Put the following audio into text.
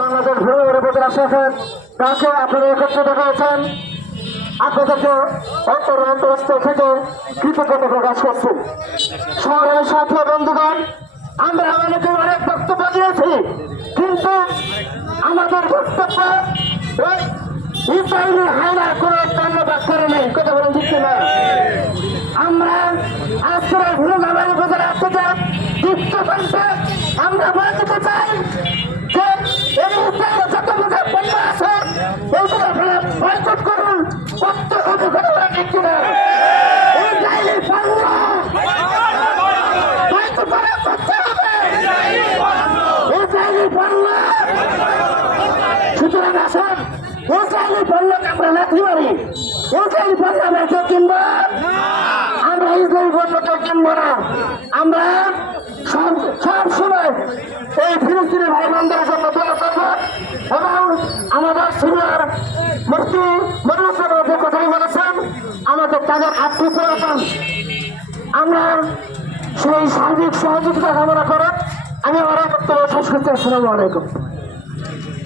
বাংলাদেশ ভূমি রিপোর্টার আছেন তাকে আপনারা একত্রিত করেছেন, আপনাদেরকে অন্তরস্থ থেকে কৃতজ্ঞতা প্রকাশ করছি। শহরের সাথে বন্ধুগণ, আমরা অনেকে অনেক বক্তব্য দিয়েছি, কিন্তু আমাদের বক্তব্য ইসরায়েলি হামলার কোনো ধন্যবাদ করে নেই। কথা বলেন ঠিক না? আমরা আজকের ভুলে নামের উপজেলা থেকে যুক্ত করতে আমরা বলতে চাই যে এই ইসরায়েলের যত বোঝা পণ্য আছে এইগুলো আপনারা বয়কট করুন, করতে হবে। কথা বলেন ঠিক না? ইসরায়েলি পণ্য বয়কট করে করতে হবে, ইসরায়েলি পণ্য। সুতরাং আসেন, ইসরায়েলি পণ্যকে আমরা লাথি মারি, ইসরায়েলি পণ্য আমরা কেউ কিনবো, আমরা ইসরায়েলি পণ্য কেউ কিনবো না। আমরা সব সময় এই ফিলিস্তিনি ভাই বোনদের জন্য দোয়া করবো এবং আমাদের সিনিয়র মুফতি মজুর যে কথাই বলেছেন, আমাদের তাদের আর্থিক প্রয়োজন, আমরা সেই সার্বিক সহযোগিতা কামনা করে আমি আমার বক্তব্য শেষ করতে। আসসালামু আলাইকুম।